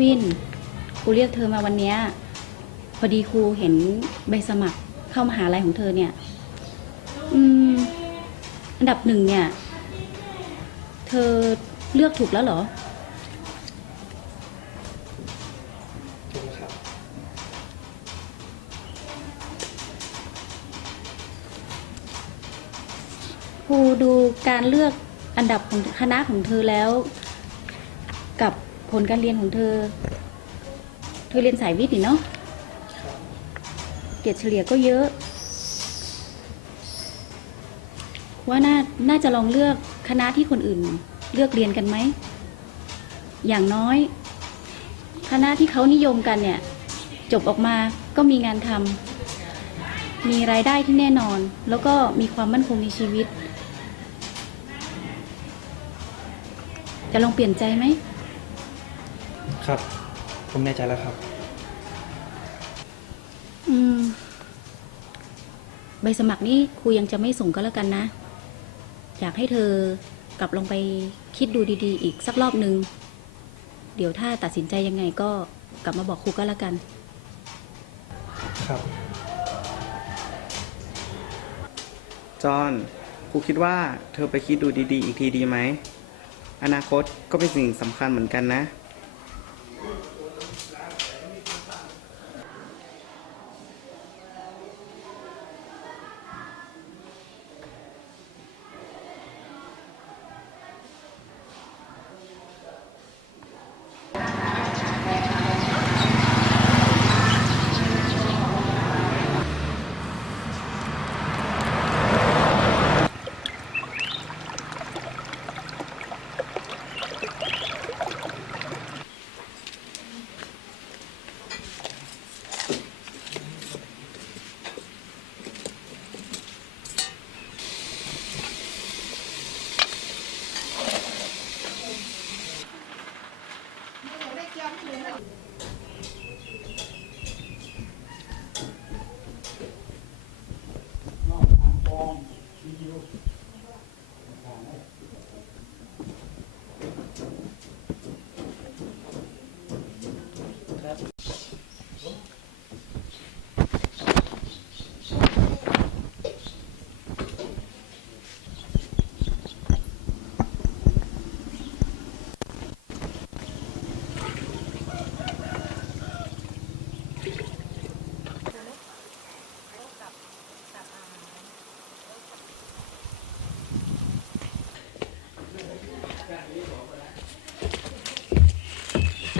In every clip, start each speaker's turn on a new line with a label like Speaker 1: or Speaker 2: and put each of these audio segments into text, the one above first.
Speaker 1: วินครูเรียกเธอมาวันเนี้ยพอดีครูเห็นใบสมัครเข้ามหาลัยของเธอเนี่ย อืม อันดับหนึ่งเนี่ย เธอเลือกถูกแล้วเหรอ
Speaker 2: ถูกครับ
Speaker 1: ครูดูการเลือกอันดับของคณะของเธอแล้ว กับ ผลการเรียนของเธอ เธอเรียนสายวิทย์นี่เนาะ
Speaker 2: ครับ
Speaker 1: เกรดเฉลี่ยก็เยอะ ว่าน่าน่าจะลองเลือกคณะที่คนอื่น เลือกเรียนกันไหม อย่างน้อย คณะที่เขานิยมกันเนี่ย จบออกมาก็มีงานทำมีรายได้ที่แน่นอน แล้วก็มีความมั่นคงในชีวิต จะลองเปลี่ยนใจไหม
Speaker 2: ครับ ผมแน่ใจแล้วครับ
Speaker 1: อืม ใบสมัครนี่ครูยังจะไม่ส่งก็แล้วกันนะ อยากให้เธอกลับลองไปคิดดูดีๆ อีกสักรอบหนึ่งเดี๋ยวถ้าตัดสินใจยังไงก็กลับมาบอกครูก็แล้วกัน
Speaker 2: ครับ
Speaker 3: จอห์นครูคิดว่าเธอไปคิดดูดีๆ อีกทีดีไหม อนาคตก็เป็นสิ่งสำคัญเหมือนกันนะ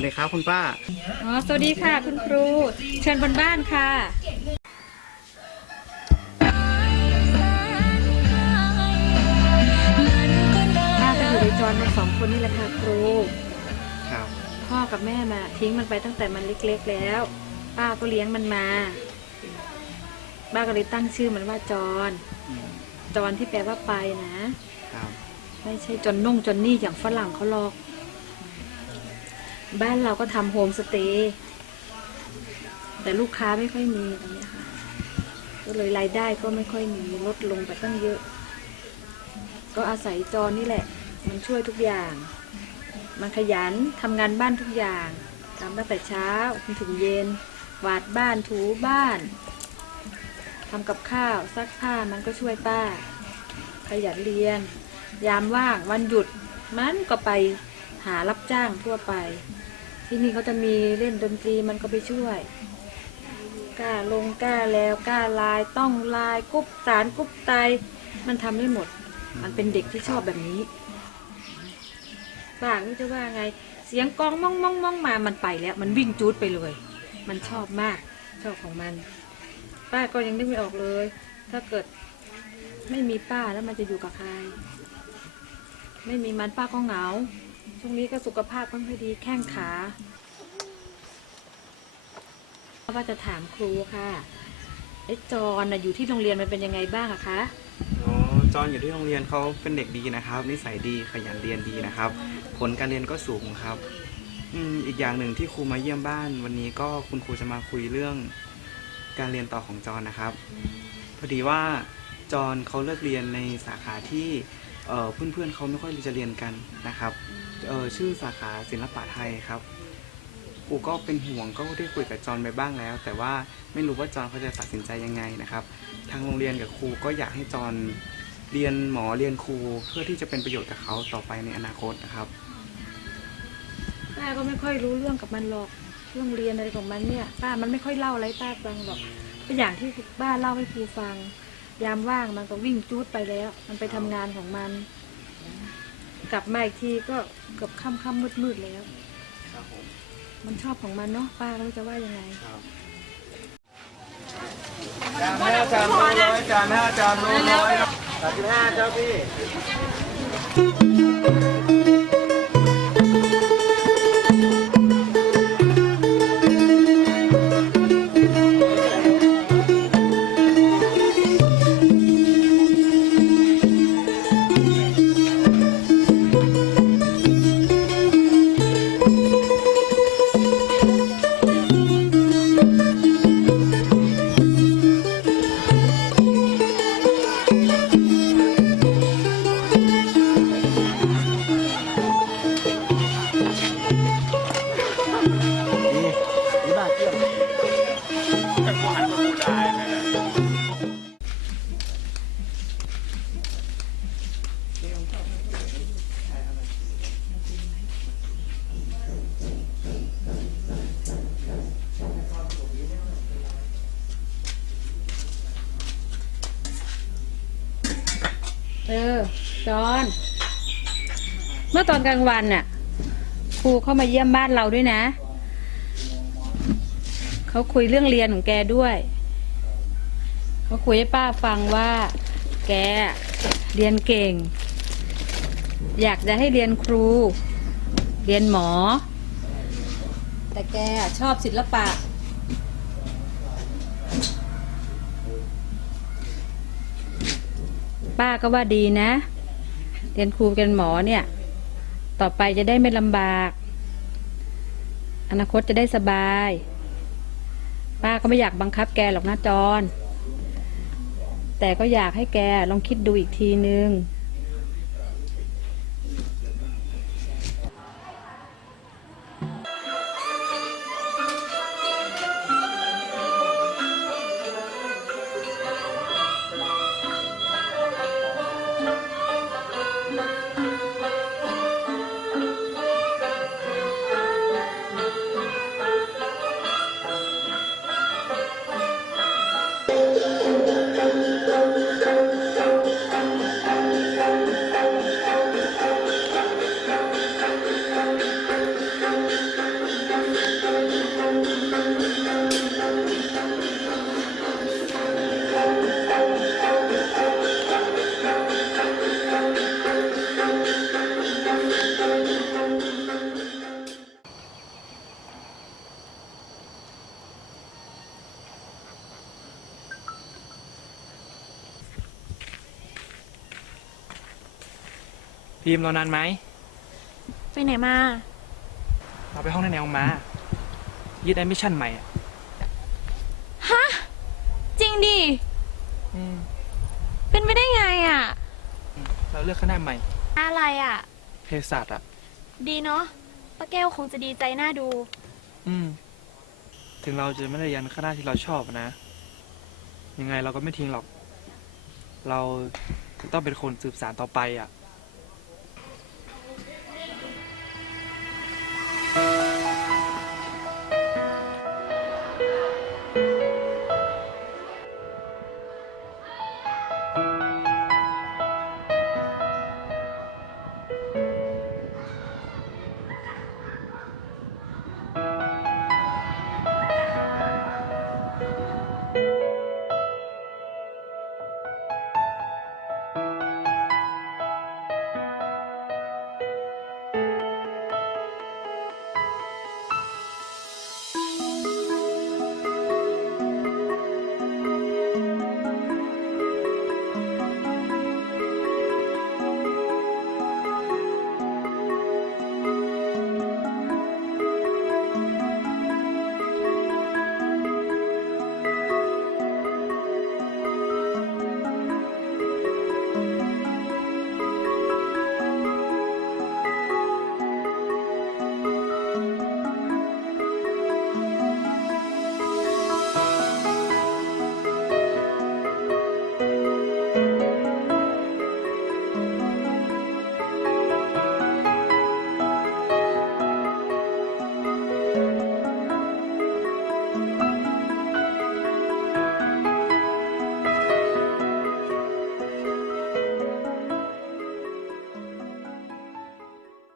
Speaker 3: สวัสดีครับคุณป้า
Speaker 4: อ๋อ สวัสดีค่ะ คุณครู เชิญบนบ้านค่ะ ป้าก็อยู่ในจรมาสองคนนี่แหละค่ะครู
Speaker 3: ครับ
Speaker 4: พ่อกับแม่มาทิ้งมันไปตั้งแต่มันเล็กๆแล้ว ป้าก็เลี้ยงมันมา ป้าก็เลยตั้งชื่อมันว่าจรจรที่แปลว่าไปนะ
Speaker 3: ครับ
Speaker 4: ไม่ใช่จนนุ่งจนนี่อย่างฝรั่งเขาหรอก บ้านเราก็ทำโฮมสเตย์แต่ลูกค้าไม่ค่อยมีตรงนี้ค่ะ ก็เลยรายได้ก็ไม่ค่อยมีลดลงไปตั้งเยอะ ก็อาศัยจอนี่แหละ มันช่วยทุกอย่าง มันขยันทำงานบ้านทุกอย่างทำตั้งแต่เช้าจนถึงเย็นวาดบ้านถูบ้านทำกับข้าวซักผ้ามันก็ช่วยป้า ขยันเรียน ยามว่างวันหยุดมันก็ไป หารับจ้างทั่วไป ที่นี่เขาจะมีเล่นดนตรีมันก็ไปช่วยกล้าลงกล้าแล้วกล้าลายต้องลายกุ๊บสารกุ๊บไตมันทำไม่หมด มันเป็นเด็กที่ชอบแบบนี้ป้าก็จะว่าไง เสียงกองมองมองมองมามันไปแล้ว มันวิ่งจูดไปเลย มันชอบมาก ชอบของมัน ป้าก็ยังนึกไม่ออกเลย ถ้าเกิดไม่มีป้าแล้วมันจะอยู่กับใคร ไม่มีมันป้าก็เหงา ช่วงนี้ก็สุขภาพไม่ค่อยดีแข้งขาว่าจะถามครูค่ะไอ้จอนนะอยู่ที่โรงเรียนมันเป็นยังไงบ้างอะคะ
Speaker 3: อ๋อจอนอยู่ที่โรงเรียนเขาเป็นเด็กดีนะครับ นิสัยดีขยันเรียนดีนะครับ ผลการเรียนก็สูงครับอืมอีกอย่างหนึ่งที่ครูมาเยี่ยมบ้าน วันนี้ก็คุณครูจะมาคุยเรื่องการเรียนต่อของจอนนะครับพอดีว่าจอนเขาเลือกเรียนในสาขาที่เอ่อเพื่อนๆเขาไม่ค่อยจะเรียนกันนะครับ เออชื่อสาขาศิลปะไทยครับครูก็เป็นห่วงก็ได้คุยกับจอนไปบ้างแล้ว แต่ว่าไม่รู้ว่าจอนเขาจะตัดสินใจยังไงนะครับ ทางโรงเรียนกับครูก็อยากให้จอนเรียนหมอเรียนครูเพื่อที่จะเป็นประโยชน์กับเขาต่อไปในอนาคตนะครับ
Speaker 4: ป้าก็ไม่ค่อยรู้เรื่องกับมันหรอกเรื่องเรียนอะไรของมันเนี่ย ป้ามันไม่ค่อยเล่าอะไรป้าฟังหรอกก็อย่างที่ป้าเล่าให้ครูฟัง ยามว่างมันก็วิ่งจูดไปแล้ว มันไปทำงานของมัน กลับมาอีกทีก็เกือบค่ำค่ำมืดมืดๆแล้ว
Speaker 3: ครับผม
Speaker 4: มันชอบของมันเนาะป้าก็ไม่รู้จะว่ายังไง
Speaker 3: จานห้าจานร้อยจานห้าจานร้อยสามสิบห้าเจ้าพี่
Speaker 4: เออจอน เมื่อตอนกลางวันน่ะ ครูเข้ามาเยี่ยมบ้านเราด้วยนะ เขาคุยเรื่องเรียนของแกด้วย เขาคุยให้ป้าฟังว่า แกเรียนเก่ง อยากจะให้เรียนครู เรียนหมอ แต่แกชอบศิลปะป้าก็ว่าดีนะ เรียนครูเป็นหมอเนี่ย ต่อไปจะได้ไม่ลำบาก อนาคตจะได้สบาย ป้าก็ไม่อยากบังคับแกหรอกนะจอนแต่ก็อยากให้แกลองคิดดูอีกทีนึง
Speaker 2: พิมพ์รอนานไหม
Speaker 5: ไปไหนมา
Speaker 2: เราไปห้องแนวมา ยึดแอดมิชชั่นใหม่อะ
Speaker 5: ฮะ จริงดิ
Speaker 2: อืม
Speaker 5: เป็นไปได้ไงอะ
Speaker 2: เราเลือกคณะใหม่
Speaker 5: อะไรอะ
Speaker 2: เภสัชอะ
Speaker 5: ดีเนาะป้าแก้วคงจะดีใจน่าดู
Speaker 2: อืม ถึงเราจะไม่ได้เรียนคณะที่เราชอบนะ ยังไงเราก็ไม่ทิ้งหรอก เราต้องเป็นคนสืบสารต่อไปอะ